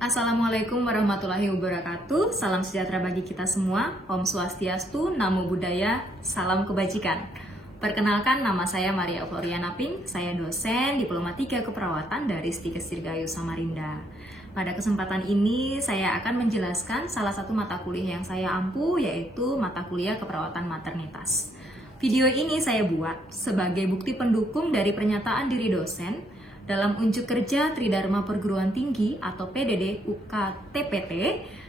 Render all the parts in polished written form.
Assalamualaikum warahmatullahi wabarakatuh. Salam sejahtera bagi kita semua. Om Swastiastu, Namo Buddhaya, salam kebajikan. Perkenalkan, nama saya Maria Floriana Pink. Saya dosen Diploma 3 Keperawatan dari Stikes Dirgahayu Samarinda. Pada kesempatan ini, saya akan menjelaskan salah satu mata kuliah yang saya ampu, yaitu mata kuliah Keperawatan Maternitas. Video ini saya buat sebagai bukti pendukung dari pernyataan diri dosen dalam unjuk kerja Tridharma Perguruan Tinggi atau PDD UKTPT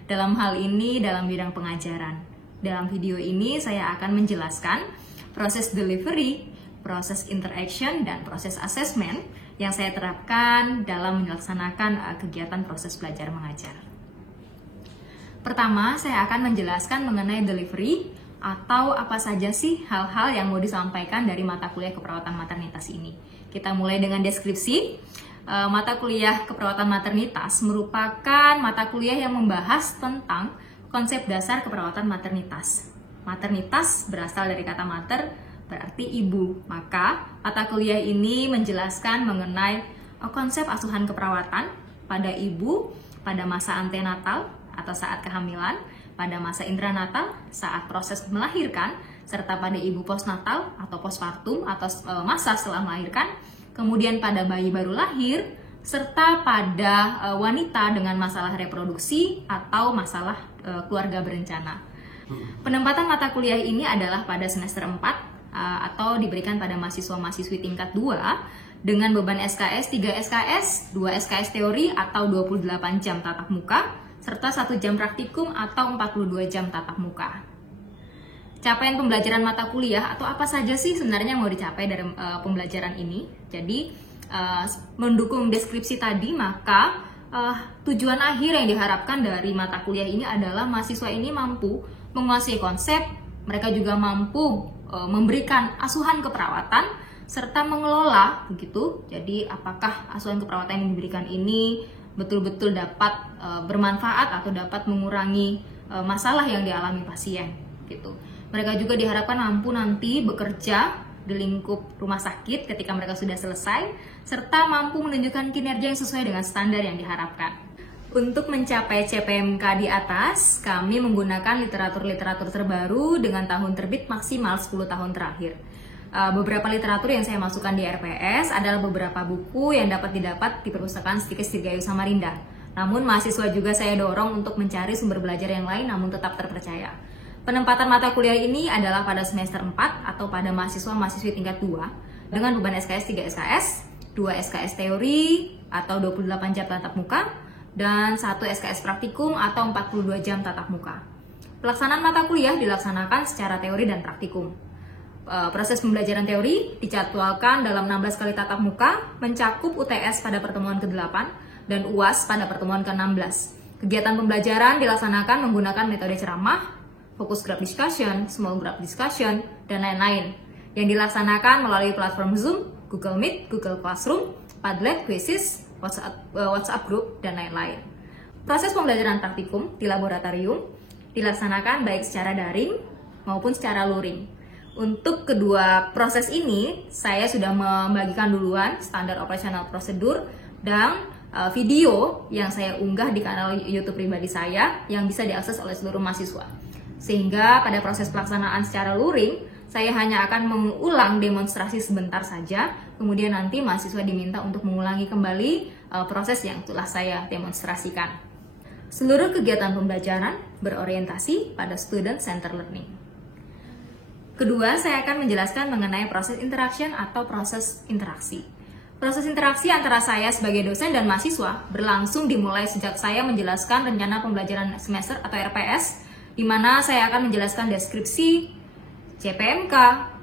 dalam hal ini dalam bidang pengajaran. Dalam video ini saya akan menjelaskan proses delivery, proses interaction, dan proses assessment yang saya terapkan dalam melaksanakan kegiatan proses belajar mengajar. Pertama, saya akan menjelaskan mengenai delivery atau apa saja sih hal-hal yang mau disampaikan dari mata kuliah Keperawatan Maternitas ini. Kita mulai dengan deskripsi. Mata kuliah Keperawatan Maternitas merupakan mata kuliah yang membahas tentang konsep dasar keperawatan maternitas. Maternitas berasal dari kata mater, berarti ibu. Maka mata kuliah ini menjelaskan mengenai konsep asuhan keperawatan pada ibu pada masa antenatal atau saat kehamilan, pada masa intranatal saat proses melahirkan, serta pada ibu postnatal atau postpartum atau masa setelah melahirkan, kemudian pada bayi baru lahir, serta pada wanita dengan masalah reproduksi atau masalah keluarga berencana. Penempatan mata kuliah ini adalah pada semester 4 atau diberikan pada mahasiswa-mahasiswi tingkat 2 dengan beban SKS 3 SKS, 2 SKS teori atau 28 jam tatap muka, serta 1 jam praktikum atau 42 jam tatap muka. Capaian pembelajaran mata kuliah atau apa saja sih sebenarnya yang mau dicapai dari pembelajaran ini. Jadi mendukung deskripsi tadi, maka tujuan akhir yang diharapkan dari mata kuliah ini adalah mahasiswa ini mampu menguasai konsep, mereka juga mampu memberikan asuhan keperawatan serta mengelola begitu. Jadi apakah asuhan keperawatan yang diberikan ini betul-betul dapat bermanfaat atau dapat mengurangi masalah yang dialami pasien gitu. Mereka juga diharapkan mampu nanti bekerja di lingkup rumah sakit ketika mereka sudah selesai, serta mampu menunjukkan kinerja yang sesuai dengan standar yang diharapkan. Untuk mencapai CPMK di atas, kami menggunakan literatur-literatur terbaru dengan tahun terbit maksimal 10 tahun terakhir. Beberapa literatur yang saya masukkan di RPS adalah beberapa buku yang dapat didapat di perpustakaan Stikes Dirgahayu Samarinda. Namun mahasiswa juga saya dorong untuk mencari sumber belajar yang lain namun tetap terpercaya. Penempatan mata kuliah ini adalah pada semester 4 atau pada mahasiswa-mahasiswi tingkat 2 dengan beban SKS 3 SKS, 2 SKS teori atau 28 jam tatap muka, dan 1 SKS praktikum atau 42 jam tatap muka. Pelaksanaan mata kuliah dilaksanakan secara teori dan praktikum. Proses pembelajaran teori dijadwalkan dalam 16 kali tatap muka, mencakup UTS pada pertemuan ke-8 dan UAS pada pertemuan ke-16. Kegiatan pembelajaran dilaksanakan menggunakan metode ceramah, fokus group discussion, small group discussion, dan lain-lain yang dilaksanakan melalui platform Zoom, Google Meet, Google Classroom, Padlet, Quizzes, WhatsApp Group, dan lain-lain. Proses pembelajaran praktikum di laboratorium dilaksanakan baik secara daring maupun secara luring. Untuk kedua proses ini, saya sudah membagikan duluan standar operasional prosedur dan video yang saya unggah di kanal YouTube pribadi saya yang bisa diakses oleh seluruh mahasiswa. Sehingga pada proses pelaksanaan secara luring, saya hanya akan mengulang demonstrasi sebentar saja, kemudian nanti mahasiswa diminta untuk mengulangi kembali proses yang telah saya demonstrasikan. Seluruh kegiatan pembelajaran berorientasi pada student-centered learning. Kedua, saya akan menjelaskan mengenai proses interaction atau proses interaksi. Proses interaksi antara saya sebagai dosen dan mahasiswa berlangsung dimulai sejak saya menjelaskan rencana pembelajaran semester atau RPS, di mana saya akan menjelaskan deskripsi, CPMK,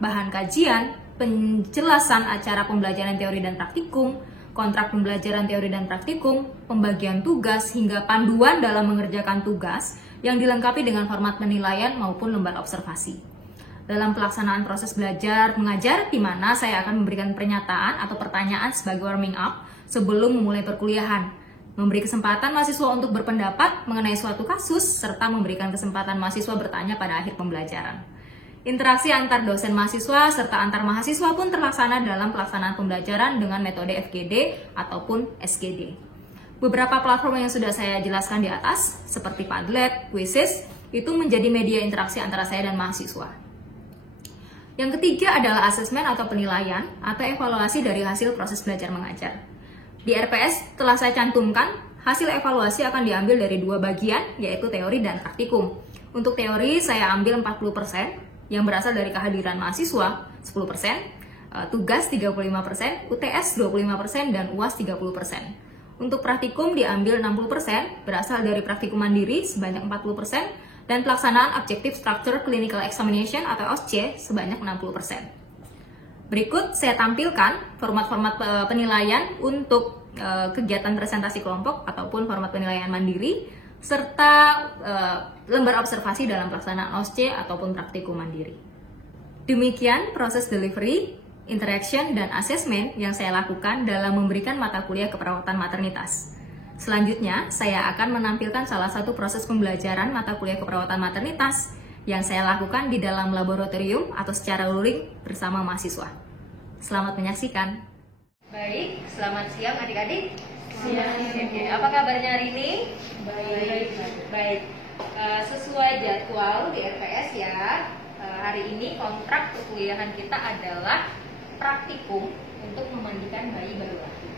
bahan kajian, penjelasan acara pembelajaran teori dan praktikum, kontrak pembelajaran teori dan praktikum, pembagian tugas, hingga panduan dalam mengerjakan tugas yang dilengkapi dengan format penilaian maupun lembar observasi. Dalam pelaksanaan proses belajar mengajar, di mana saya akan memberikan pernyataan atau pertanyaan sebagai warming up sebelum memulai perkuliahan, memberi kesempatan mahasiswa untuk berpendapat mengenai suatu kasus, serta memberikan kesempatan mahasiswa bertanya pada akhir pembelajaran. Interaksi antar dosen mahasiswa serta antar mahasiswa pun terlaksana dalam pelaksanaan pembelajaran dengan metode FGD ataupun SGD. Beberapa platform yang sudah saya jelaskan di atas, seperti Padlet, Quizzes, itu menjadi media interaksi antara saya dan mahasiswa. Yang ketiga adalah asesmen atau penilaian atau evaluasi dari hasil proses belajar mengajar. Di RPS telah saya cantumkan, hasil evaluasi akan diambil dari dua bagian, yaitu teori dan praktikum. Untuk teori saya ambil 40%, yang berasal dari kehadiran mahasiswa 10%, tugas 35%, UTS 25%, dan UAS 30%. Untuk praktikum diambil 60%, berasal dari praktikum mandiri sebanyak 40%, dan pelaksanaan Objective Structure Clinical Examination atau OSCE sebanyak 60%. Berikut saya tampilkan format-format penilaian untuk kegiatan presentasi kelompok ataupun format penilaian mandiri, serta lembar observasi dalam pelaksanaan OSCE ataupun praktikum mandiri. Demikian proses delivery, interaction, dan asesmen yang saya lakukan dalam memberikan mata kuliah keperawatan maternitas. Selanjutnya, saya akan menampilkan salah satu proses pembelajaran mata kuliah keperawatan maternitas yang saya lakukan di dalam laboratorium atau secara luring bersama mahasiswa. Selamat menyaksikan. Baik, selamat siang adik-adik. Siang. Oke, apa kabarnya hari ini? Baik. Sesuai jadwal di RPS ya, hari ini kontrak perkuliahan kita adalah praktikum untuk memandikan bayi baru lahir.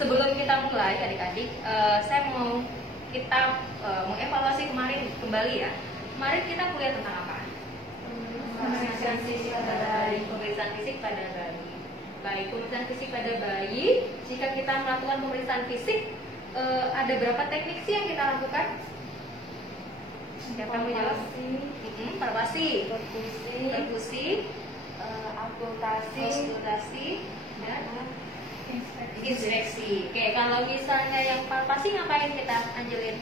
Sebelum kita mulai adik-adik, saya mau kita mengevaluasi kemarin kembali ya. Kemarin kita kuliah tentang apa? Pemeriksaan fisik pada bayi. Pemeriksaan fisik pada bayi. Baik, pemeriksaan fisik pada bayi. Jika kita melakukan pemeriksaan fisik, ada berapa teknik sih yang kita lakukan? Siapa mau jawab? Palpasi, perkusi, auskultasi, dan inspeksi. Oke, kalau misalnya yang palpasi ngapain kita anjelin?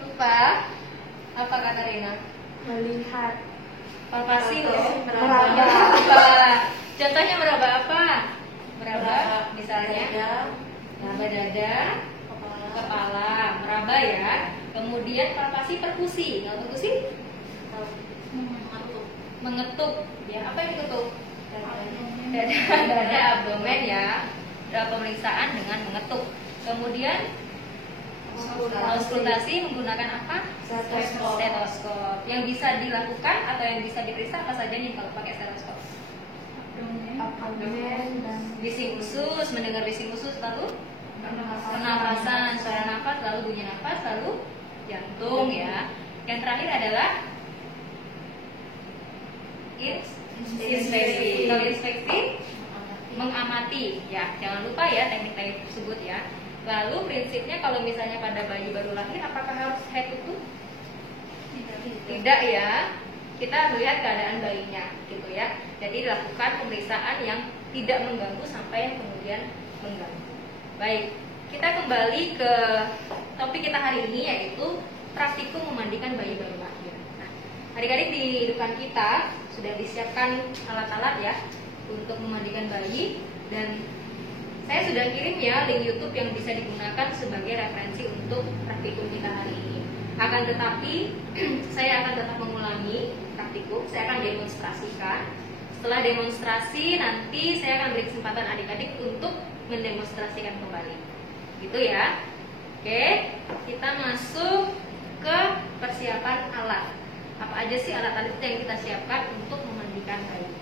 Lupa. Apa kata Rina? Melihat. Palpasi loh. Meraba. Contohnya meraba apa? Meraba, misalnya meraba dada, kepala, meraba ya. Kemudian palpasi perkusi. Kalau perkusi? Mengetuk. Ya, apa yang diketuk? Dada, abdomen ya. Pemeriksaan dengan mengetuk. Kemudian auskultasi menggunakan apa? Stetoskop. Yang bisa dilakukan atau yang bisa diperiksa apa saja nih kalau pakai stetoskop? Abdomen dan Bising usus, mendengar bising usus, lalu pernafasan, suara nafas, lalu bunyi nafas, lalu jantung ya. Yang terakhir adalah inspeksi. Kalau inspeksi mengamati ya, jangan lupa ya teknik-teknik tersebut ya. Lalu prinsipnya kalau misalnya pada bayi baru lahir, apakah harus head to toe? Tidak ya. Kita melihat keadaan bayinya gitu ya. Jadi dilakukan pemeriksaan yang tidak mengganggu sampai yang kemudian mengganggu. Baik, kita kembali ke topik kita hari ini, yaitu praktikum memandikan bayi baru lahir. Nah, adik-adik di depan kita sudah disiapkan alat-alat ya untuk memandikan bayi, dan saya sudah kirim ya link YouTube yang bisa digunakan sebagai referensi untuk praktikum kita hari ini. Akan tetapi saya akan tetap mengulangi praktikum, saya akan demonstrasikan. Setelah demonstrasi nanti saya akan beri kesempatan adik-adik untuk mendemonstrasikan kembali. Gitu ya. Oke, kita masuk ke persiapan alat. Apa aja sih alat-alat yang kita siapkan untuk memandikan bayi?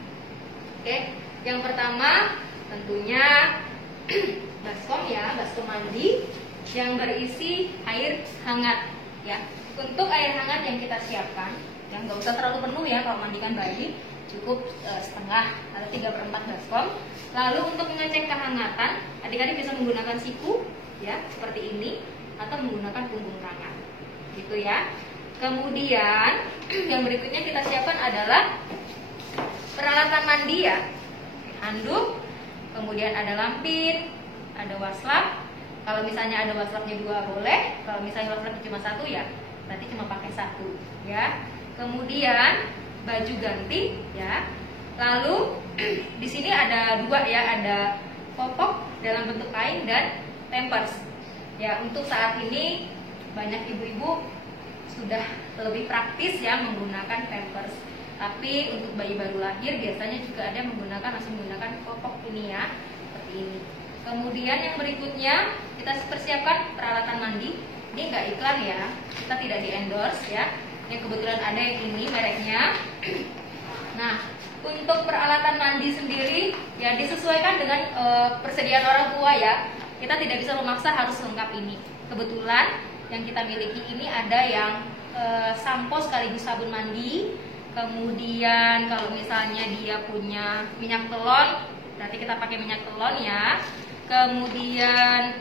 Oke, yang pertama tentunya baskom ya, baskom mandi yang berisi air hangat ya. Untuk air hangat yang kita siapkan, yang nggak usah terlalu penuh ya kalau mandikan bayi, cukup setengah atau 3/4 baskom. Lalu untuk mengecek kehangatan, adik-adik bisa menggunakan siku ya seperti ini atau menggunakan punggung tangan, gitu ya. Kemudian yang berikutnya kita siapkan adalah peralatan mandi ya, handuk. Kemudian ada lampin, ada waslap. Kalau misalnya ada waslapnya 2 boleh. Kalau misalnya waslapnya cuma 1 ya, berarti cuma pakai 1 ya. Kemudian baju ganti ya. Lalu di sini ada 2 ya, ada popok dalam bentuk kain dan pampers. Ya, untuk saat ini banyak ibu-ibu sudah lebih praktis ya menggunakan pampers. Tapi untuk bayi baru lahir biasanya juga ada yang langsung menggunakan popok ini ya, seperti ini. Kemudian yang berikutnya kita persiapkan peralatan mandi. Ini nggak iklan ya, kita tidak di endorse ya. Yang kebetulan ada yang ini mereknya. Nah, untuk peralatan mandi sendiri ya disesuaikan dengan persediaan orang tua ya. Kita tidak bisa memaksa harus lengkap ini. Kebetulan yang kita miliki ini ada yang sampo sekaligus sabun mandi. Kemudian kalau misalnya dia punya minyak telon, berarti kita pakai minyak telon ya. Kemudian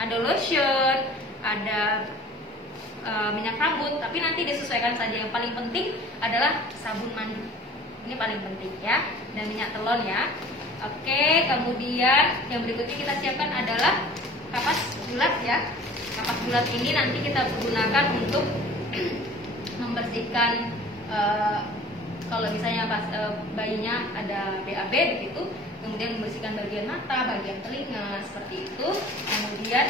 ada lotion, ada minyak rambut, tapi nanti disesuaikan saja. Yang paling penting adalah sabun mandi. Ini paling penting ya, dan minyak telon ya. Oke, kemudian yang berikutnya kita siapkan adalah kapas bulat ya. Kapas bulat ini nanti kita gunakan untuk membersihkan kalau misalnya pas bayinya ada BAB begitu, kemudian membersihkan bagian mata, bagian telinga seperti itu. Kemudian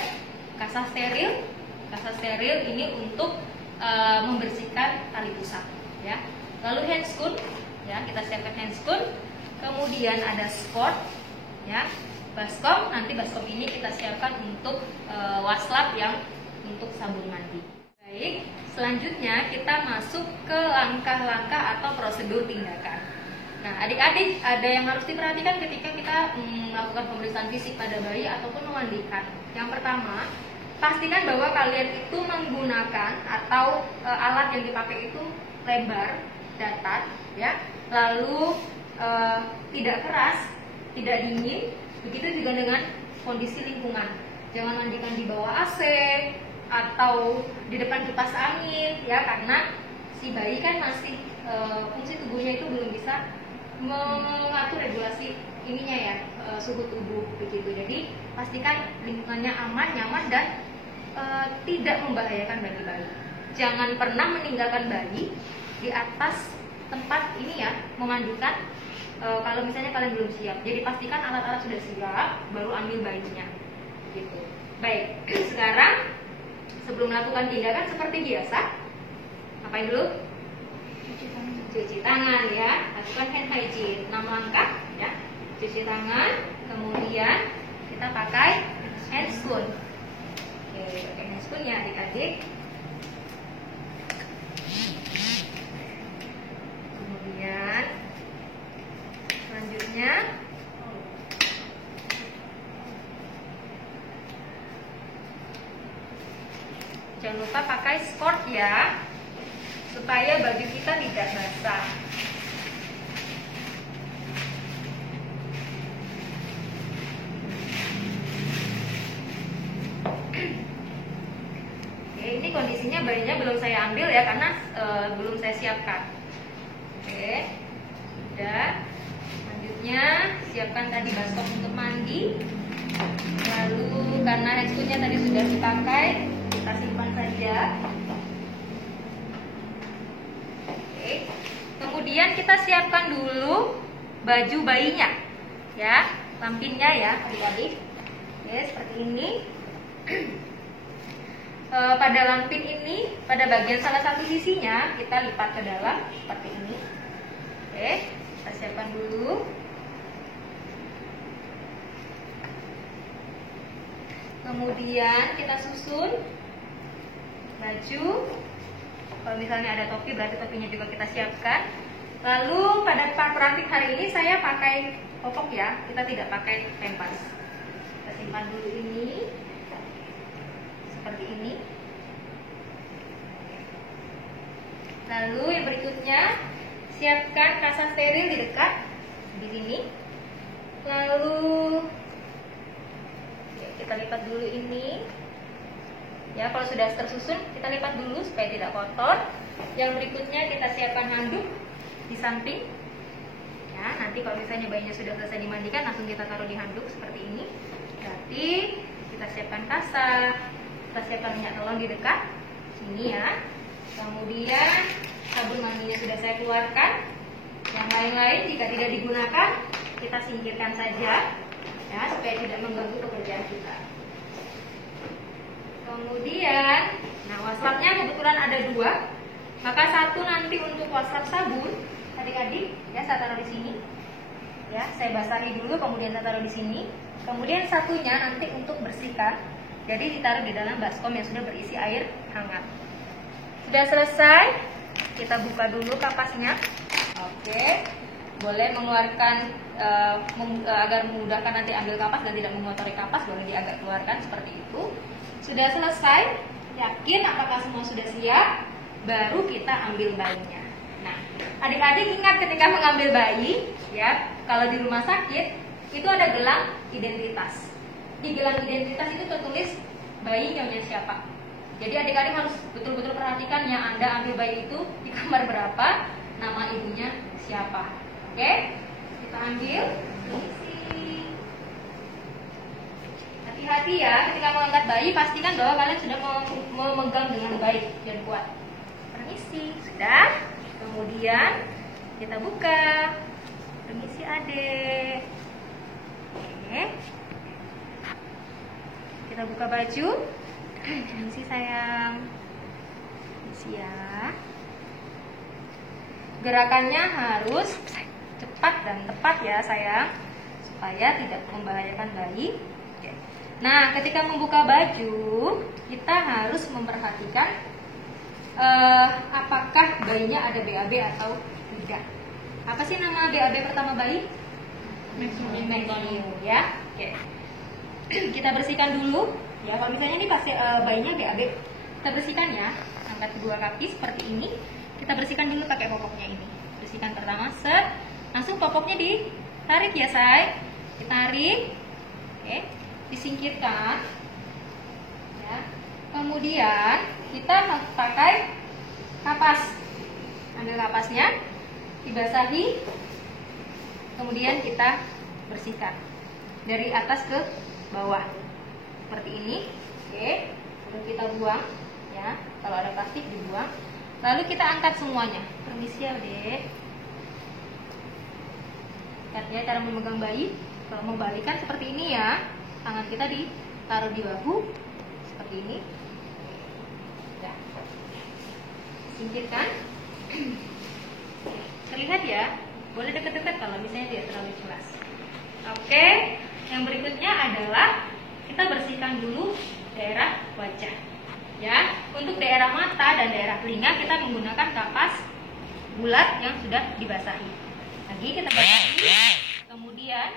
kasa steril ini untuk membersihkan tali pusat ya. Lalu handscoon ya, kita siapkan handscoon. Kemudian ada sport ya, baskom. Nanti baskom ini kita siapkan untuk waslap yang untuk sabun mandi. Baik, selanjutnya kita masuk ke langkah-langkah atau prosedur tindakan. Nah, adik-adik ada yang harus diperhatikan ketika kita melakukan pemeriksaan fisik pada bayi ataupun memandikan. Yang pertama, pastikan bahwa kalian itu menggunakan atau alat yang dipakai itu lebar, datar, ya. Lalu tidak keras, tidak dingin. Begitu juga dengan kondisi lingkungan. Jangan mandikan di bawah AC atau di depan kipas angin, ya, karena si bayi kan masih fungsi tubuhnya itu belum bisa mengatur regulasi ininya ya, suhu tubuh begitu. Jadi pastikan lingkungannya aman, nyaman dan tidak membahayakan bagi bayi. Jangan pernah meninggalkan bayi di atas tempat ini ya, memandikan kalau misalnya kalian belum siap. Jadi pastikan alat-alat sudah siap, baru ambil bayinya gitu. Baik, sekarang sebelum melakukan tindakan seperti biasa, ngapain dulu? Cuci tangan ya, lakukan hand hygiene 6 langkah ya. Cuci tangan, kemudian kita pakai handscoon. Oke, pakai handscoon ya adik-adik. Kemudian selanjutnya jangan lupa pakai sport ya, supaya baju kita tidak basah. Oke, ini kondisinya bayinya belum saya ambil ya, karena belum saya siapkan. Oke, sudah. Selanjutnya siapkan tadi baskom untuk mandi. Lalu karena handscoonnya tadi sudah dipakai, kita simpan saja. Oke. Kemudian kita siapkan dulu baju bayinya, ya, lampinnya ya, adik-adik. Oke, seperti ini. Pada lampin ini, pada bagian salah satu sisinya kita lipat ke dalam seperti ini. Oke, kita siapkan dulu. Kemudian kita susun baju. Kalau misalnya ada topi, berarti topinya juga kita siapkan. Lalu pada praktik hari ini saya pakai popok ya, kita tidak pakai pempas. Kita simpan dulu ini seperti ini. Lalu yang berikutnya siapkan kasa steril di dekat di sini. Lalu kita lipat dulu ini ya, kalau sudah tersusun kita lipat dulu supaya tidak kotor. Yang berikutnya kita siapkan handuk di samping ya, nanti kalau misalnya bayinya sudah selesai dimandikan langsung kita taruh di handuk seperti ini. Berarti kita siapkan kasa, kita siapkan minyak telon di dekat sini ya. Kemudian sabun mandinya sudah saya keluarkan. Yang lain-lain jika tidak digunakan kita singkirkan saja ya, supaya tidak mengganggu pekerjaan kita. Kemudian, nah waslapnya kebetulan ada 2, maka satu nanti untuk waslap sabun, adik-adik ya, saya taruh di sini, ya saya basahi dulu, kemudian saya taruh di sini. Kemudian satunya nanti untuk bersihkan, jadi ditaruh di dalam baskom yang sudah berisi air hangat. Sudah selesai, kita buka dulu kapasnya. Oke, boleh mengeluarkan agar memudahkan nanti ambil kapas dan tidak mengotori kapas, boleh diagak keluarkan seperti itu. Sudah selesai, yakin apakah semua sudah siap, baru kita ambil bayinya. Nah, adik-adik ingat ketika mengambil bayi, ya, kalau di rumah sakit itu ada gelang identitas. Di gelang identitas itu tertulis bayi namanya siapa. Jadi adik-adik harus betul-betul perhatikan yang Anda ambil bayi itu di kamar berapa, nama ibunya siapa. Oke? Kita ambil. Permisi. Hati-hati ya, ketika mengangkat bayi pastikan bahwa kalian sudah memegang dengan baik dan kuat. Permisi. Sudah? Kemudian kita buka. Permisi Adek. Oke. Kita buka baju. Permisi sayang. Permisi ya. Gerakannya harus cepat dan tepat ya sayang, supaya tidak membahayakan bayi. Oke. Nah, ketika membuka baju, kita harus memperhatikan apakah bayinya ada BAB atau tidak. Apa sih nama BAB pertama bayi? Maximum ya. Oke. Kita bersihkan dulu. Ya, kalau misalnya ini pasti bayinya BAB, kita bersihkan ya. Angkat kedua kaki seperti ini. Kita bersihkan dulu pakai popoknya ini. Bersihkan pertama, set. Langsung popoknya ditarik ya, say. Ditarik. Oke. Disingkirkan. Ya. Kemudian kita pakai kapas. Ambil kapasnya, dibasahi. Kemudian kita bersihkan dari atas ke bawah. Seperti ini, oke. Lalu kita buang, ya. Kalau ada plastik dibuang. Lalu kita angkat semuanya. Permisi ya, Dek. Lihat ya cara memegang bayi. Kalau membalikan seperti ini ya, tangan kita ditaruh di bahu seperti ini. Sudah. Singkirkan. Terlihat ya. Boleh dekat-dekat kalau misalnya tidak terlalu jelas. Oke. Yang berikutnya adalah kita bersihkan dulu daerah wajah. Ya, untuk daerah mata dan daerah telinga kita menggunakan kapas bulat yang sudah dibasahi. Lagi kita basahi. Kemudian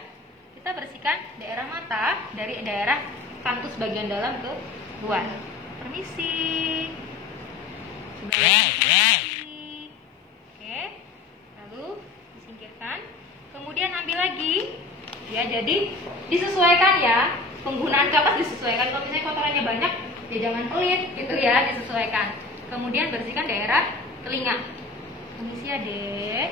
kita bersihkan daerah mata dari daerah kantus bagian dalam ke luar. Permisi. Permisi. Oke. Lalu disingkirkan. Kemudian ambil lagi. Ya, jadi disesuaikan ya. Penggunaan kapas disesuaikan. Kalau misalnya kotorannya banyak, ya jangan pelit gitu ya, disesuaikan. Kemudian bersihkan daerah telinga. Permisi ya, Dek.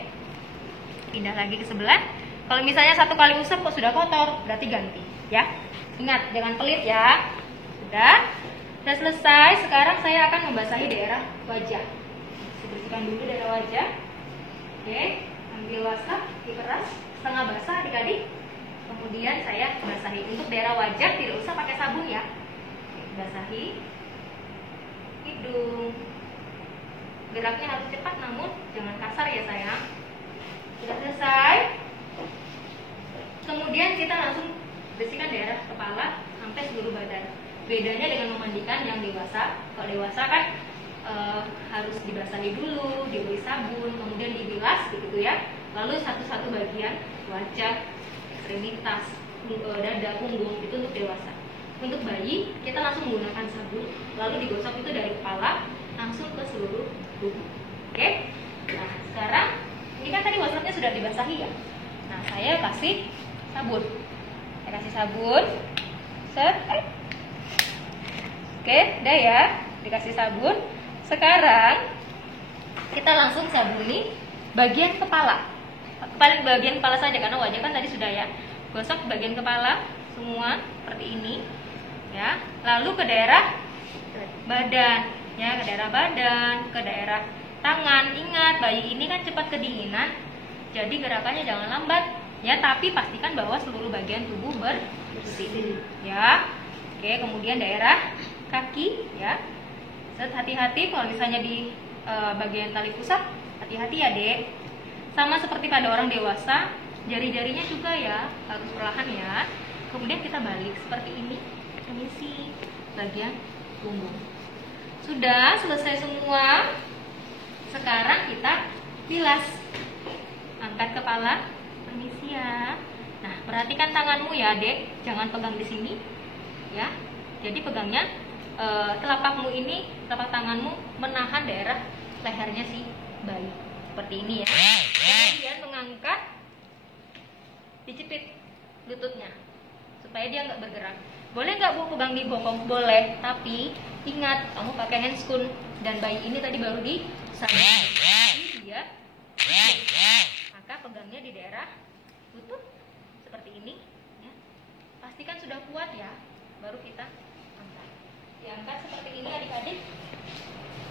Pindah lagi ke sebelah. Kalau misalnya satu kali usap kok sudah kotor, berarti ganti ya. Ingat, jangan pelit ya. Sudah selesai. Sekarang saya akan membasahi daerah wajah. Bersihkan dulu daerah wajah. Oke, ambil wasap, diperas setengah basah adik-adik. Kemudian saya basahi. Untuk daerah wajah tidak usah pakai sabun ya. Basahi hidung. Geraknya harus cepat namun jangan kasar ya sayang. Sudah selesai. Kemudian kita langsung bersihkan daerah kepala sampai seluruh badan. Bedanya dengan memandikan yang dewasa. Kalau dewasa kan harus dibasahi dulu, diberi sabun, kemudian dibilas begitu ya. Lalu satu-satu bagian wajah, ekstremitas, dada, punggung itu untuk dewasa. Untuk bayi, kita langsung menggunakan sabun, lalu digosok itu dari kepala langsung ke seluruh tubuh. Oke? Nah, sekarang ini kan tadi wasapnya sudah dibasahi ya. Nah, saya kasih sabun. Saya kasih sabun. Set. Oke, udah ya. Dikasih sabun. Sekarang kita langsung sabuni bagian kepala. Paling bagian kepala saja karena wajah kan tadi sudah ya. Gosok bagian kepala semua seperti ini. Ya, lalu ke daerah badan, ya, ke daerah badan, ke daerah tangan. Ingat, bayi ini kan cepat kedinginan, jadi gerakannya jangan lambat, ya, tapi pastikan bahwa seluruh bagian tubuh bersih, ya. Oke, kemudian daerah kaki, ya. Hati-hati kalau misalnya di bagian tali pusat, hati-hati ya, Dek. Sama seperti pada orang dewasa, jari-jarinya juga ya harus perlahan ya. Kemudian kita balik seperti ini, permisi, bagian punggung. Sudah selesai semua. Sekarang kita bilas. Angkat kepala, permisi ya. Nah, perhatikan tanganmu ya, Dek. Jangan pegang di sini, ya. Jadi pegangnya telapak tanganmu menahan daerah lehernya si bayi. Seperti ini ya. Kemudian mengangkat, dicepit lututnya supaya dia nggak bergerak. Boleh nggak Bu pegang di bokong? Boleh, tapi ingat kamu pakai handscoon dan bayi ini tadi baru di sana. Jadi dia maka pegangnya di daerah lutut seperti ini ya. Pastikan sudah kuat ya, baru kita angkat. Diangkat seperti ini adik-adik.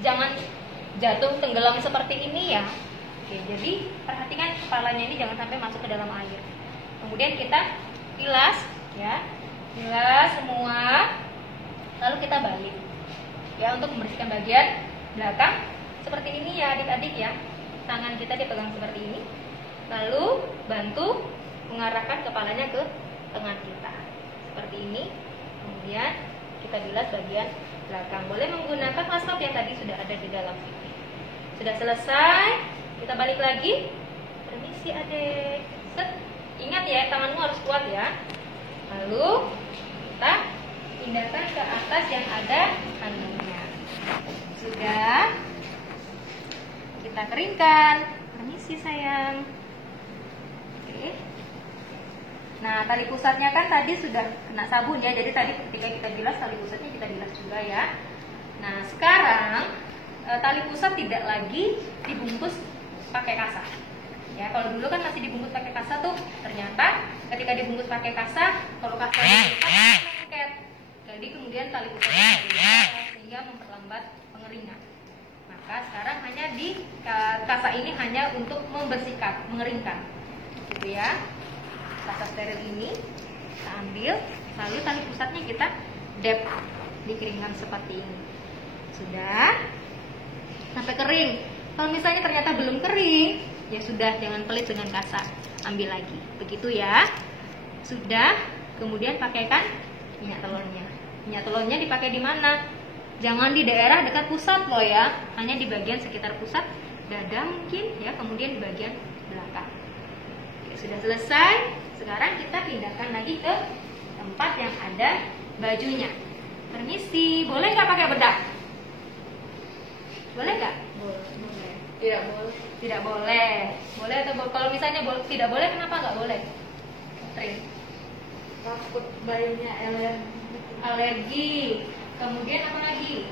Jangan jatuh tenggelam seperti ini ya. Oke, jadi perhatikan kepalanya ini jangan sampai masuk ke dalam air. Kemudian kita bilas ya. Bilas semua. Lalu kita balik. Ya, untuk membersihkan bagian belakang seperti ini ya adik-adik ya. Tangan kita dipegang seperti ini. Lalu bantu mengarahkan kepalanya ke tengah kita. Seperti ini. Kemudian kita bilas bagian belakang. Boleh menggunakan maskap yang tadi sudah ada di dalam pipi. Sudah selesai. Kita balik lagi. Permisi adek. Set. Ingat ya, tanganmu harus kuat ya. Lalu kita pindahkan ke atas yang ada kandungnya. Sudah. Kita keringkan. Permisi sayang. Oke. Nah, tali pusatnya kan tadi sudah kena sabun ya. Jadi tadi ketika kita bilas, tali pusatnya kita bilas juga ya. Nah, sekarang tali pusat tidak lagi dibungkus pakai kasa. Ya, kalau dulu kan masih dibungkus pakai kasa tuh, ternyata ketika dibungkus pakai kasa, kalau kasanya lengket. Jadi kemudian tali pusatnya sehingga memperlambat pengeringan. Maka sekarang hanya di kasa ini hanya untuk membersihkan, mengeringkan, gitu ya. Kasa steril ini kita ambil, lalu tali pusatnya kita dep, dikeringkan seperti ini. Sudah sampai kering. Kalau misalnya ternyata belum kering, ya sudah, jangan pelit dengan kasa, ambil lagi, begitu ya. Sudah, kemudian pakaikan minyak telurnya. Minyak telurnya dipakai di mana? Jangan di daerah dekat pusat loh ya, hanya di bagian sekitar pusat, dada mungkin ya, kemudian di bagian belakang. Oke, sudah selesai. Sekarang kita pindahkan lagi ke tempat yang ada bajunya. Permisi, boleh nggak pakai bedak? Boleh nggak? Boleh. Tidak boleh. Tidak boleh. Boleh atau kalau misalnya tidak boleh, kenapa nggak boleh? Trin. Takut bayinya Alergi. Kemudian apa lagi?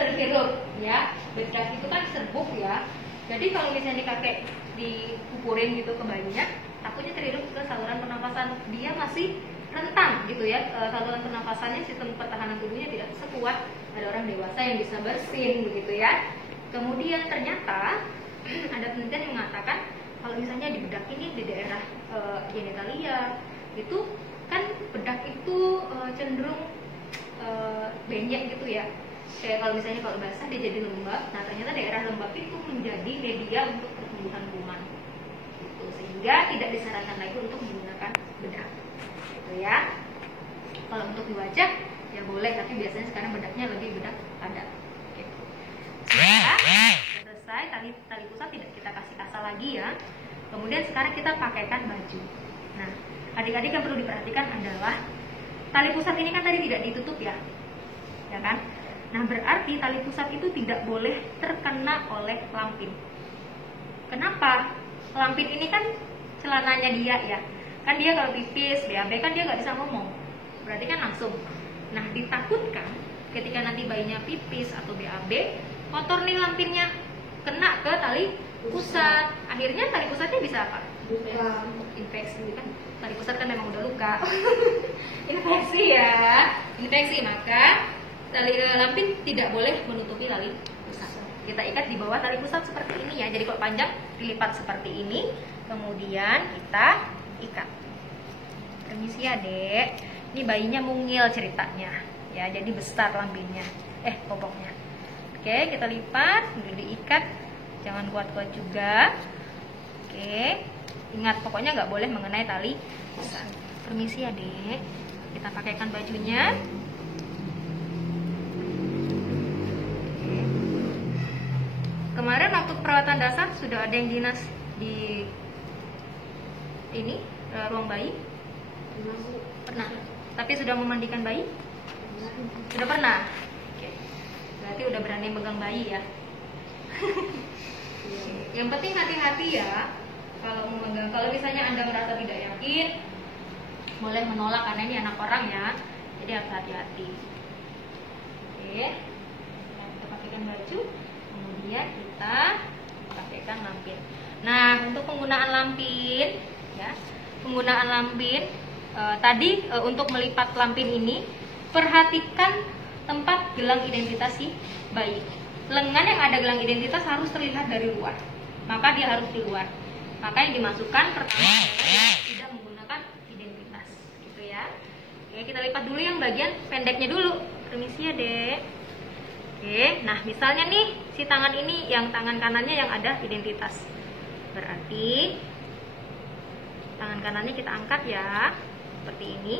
Terhirup ya. Bedak itu kan serbuk ya. Jadi kalau misalnya kakek dikukurin gitu ke bayinya, takutnya terhirup ke saluran pernapasan. Dia masih rentan gitu ya. Saluran pernapasannya, sistem pertahanan tubuhnya tidak sekuat ada orang dewasa yang bisa bersin begitu ya. Kemudian ternyata ada penelitian yang mengatakan kalau misalnya di bedak ini di daerah genitalia itu kan bedak itu cenderung benyek gitu ya. Kayak kalau misalnya kalau basah dia jadi lembab. Nah ternyata daerah lembab itu menjadi media untuk pertumbuhan kuman. Gitu. Sehingga tidak disarankan lagi untuk menggunakan bedak. Gitu ya. Kalau untuk di wajah ya boleh, tapi biasanya sekarang bedaknya lebih bedak padat. Gitu. Sudah selesai, tali pusat tidak kita kasih kasa lagi ya. Kemudian sekarang kita pakaikan baju. Nah, adik-adik yang perlu diperhatikan adalah tali pusat ini kan tadi tidak ditutup ya, ya kan? Nah, berarti tali pusat itu tidak boleh terkena oleh lampin. Kenapa? Lampin ini kan celananya dia ya. Kan dia kalau pipis, BAB kan dia nggak bisa ngomong. Berarti kan langsung. Nah, ditakutkan ketika nanti bayinya pipis atau BAB, kotor nih lampinnya, kena ke tali pusat. Akhirnya tali pusatnya bisa apa? Infeksi kan. Tali pusat kan memang udah luka. Infeksi ya. Infeksi, maka tali lampin tidak boleh menutupi tali pusat. Kita ikat di bawah tali pusat seperti ini ya. Jadi kalau panjang dilipat seperti ini, kemudian kita ikat. Permisi ya, Dek. Ini bayinya mungil ceritanya. Ya, jadi besar lampinnya. Popoknya. Oke, kita lipat, diikat. Jangan kuat-kuat juga. Oke. Ingat, pokoknya nggak boleh mengenai tali pusat. Permisi ya dek, kita pakaikan bajunya. Kemarin waktu perawatan dasar sudah ada yang dinas di ini ruang bayi? Pernah. Tapi sudah memandikan bayi? Sudah pernah. Oke. Berarti udah berani megang bayi ya. Yang penting hati-hati ya kalau memegang. Kalau misalnya Anda merasa tidak yakin, boleh menolak karena ini anak orang ya. Jadi harus hati-hati. Oke. Nah, kita pakaikan baju, kemudian kita pakaikan lampin. Nah, untuk penggunaan lampin ya. Penggunaan lampin tadi untuk melipat lampin ini, perhatikan tempat gelang identitas si bayi. Lengan yang ada gelang identitas harus terlihat dari luar, maka dia harus di luar. Maka yang dimasukkan pertama adalah tidak menggunakan identitas, gitu ya. Oke, kita lipat dulu yang bagian pendeknya dulu. Permisi ya dek. Oke, nah misalnya nih si tangan ini, yang tangan kanannya yang ada identitas, berarti tangan kanannya kita angkat ya, seperti ini.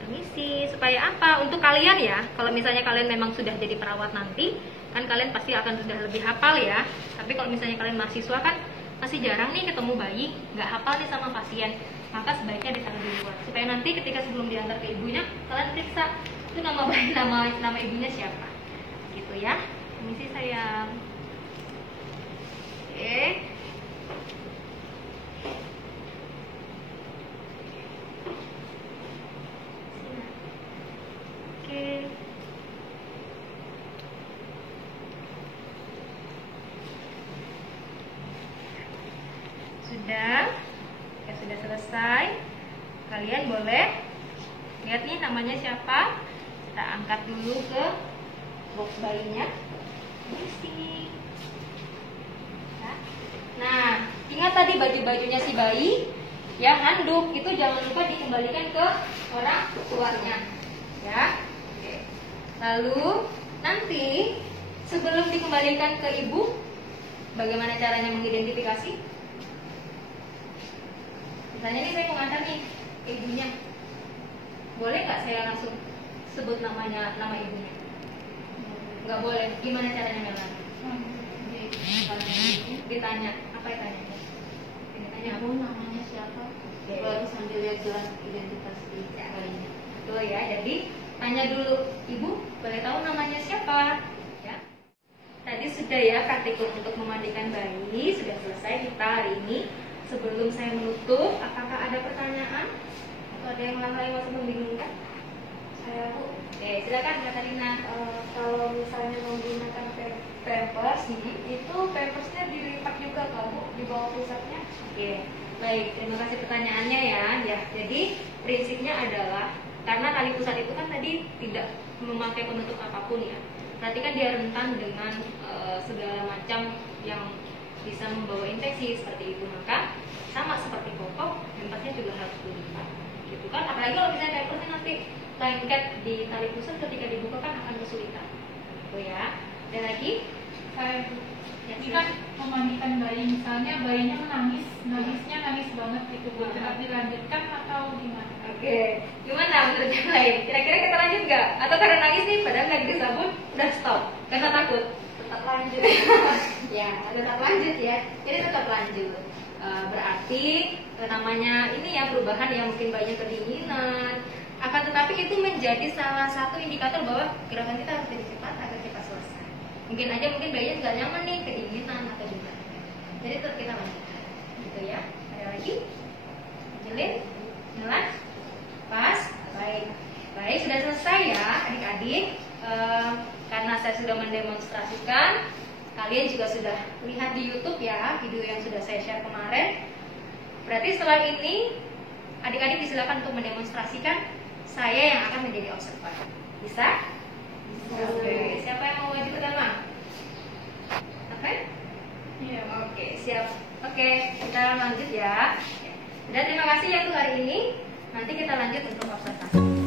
Permisi, supaya apa? Untuk kalian ya, kalau misalnya kalian memang sudah jadi perawat nanti, kan kalian pasti akan sudah lebih hafal ya. Tapi kalau misalnya kalian mahasiswa kan masih jarang nih ketemu bayi, nggak hafal nih sama pasien, maka sebaiknya ditaruh di luar. Supaya nanti ketika sebelum diantar ke ibunya, kalian periksa itu nama bayi, nama ibunya siapa, gitu ya. Permisi sayang. Oke. Sudah selesai. Kalian boleh lihat nih namanya siapa. Kita angkat dulu ke box bayinya. Nah, ingat tadi baju-bajunya si bayi, yang handuk itu jangan lupa dikembalikan ke orang tuanya, ya. Oke. Lalu nanti sebelum dikembalikan ke ibu, bagaimana caranya mengidentifikasi? Misalnya nih saya mau ngantar nih ke ibunya, boleh nggak saya langsung sebut nama ibunya? Nggak boleh. Gimana caranya Melani? Ditanya, apa yang tanya? Ditanya, Ibu namanya siapa? Baru sambil lihat gelang identitas di bayinya. Betul ya. Jadi tanya dulu, ibu boleh tahu namanya siapa? Ya. Tadi sudah ya praktikum untuk memandikan bayi sudah selesai kita hari ini. Sebelum saya menutup, apakah ada pertanyaan atau ada yang lain masih membingungkan? Saya Bu, Oke, silakan Kak Katarina. kalau misalnya menggunakan pampers, itu pampersnya dilipat juga Kak Bu di bawah pusatnya? Oke, baik. Terima kasih pertanyaannya ya. Ya, jadi prinsipnya adalah karena tali pusat itu kan tadi tidak memakai penutup apapun ya. Berarti kan dia rentan dengan segala macam yang bisa membawa infeksi seperti itu. Maka sama seperti popok, pampersnya juga harus dilipat. Gitu kan? Apalagi kalau misalnya pampersnya nanti lengket di tali pusat, ketika dibuka kan akan kesulitan. Gitu ya. Dan lagi, Saya ya, ini kan memandikan bayi, misalnya bayinya nangisnya nangis banget gitu, boleh dilanjutkan atau gimana? Oke, gimana menurut yang lain? Kira-kira kita lanjut nggak? Atau karena nangis nih, padahal lagi di sabun, udah stop karena takut? Tetap lanjut. Ya, tetap lanjut ya. Jadi tetap lanjut. Berarti namanya ini ya perubahan yang mungkin banyak kedinginan. Akan tetapi itu menjadi salah satu indikator bahwa gerakan kita harus jadi cepat agar cepat selesai. Mungkin bayinya nggak nyaman nih, kedinginan atau gimana. Jadi tetap kita lanjutkan. Gitu ya. Ada lagi? Jelin? Jelas? Pas? Baik. Baik, sudah selesai ya adik-adik. Karena saya sudah mendemonstrasikan, kalian juga sudah lihat di YouTube ya video yang sudah saya share kemarin. Berarti setelah ini adik-adik disilakan untuk mendemonstrasikan, saya yang akan menjadi observer. Bisa? Bisa. Oke. Siapa yang mau maju pertama? Oke? Iya. Oke, siap. Oke, kita lanjut ya. Dan terima kasih ya untuk hari ini. Nanti kita lanjut untuk observasi.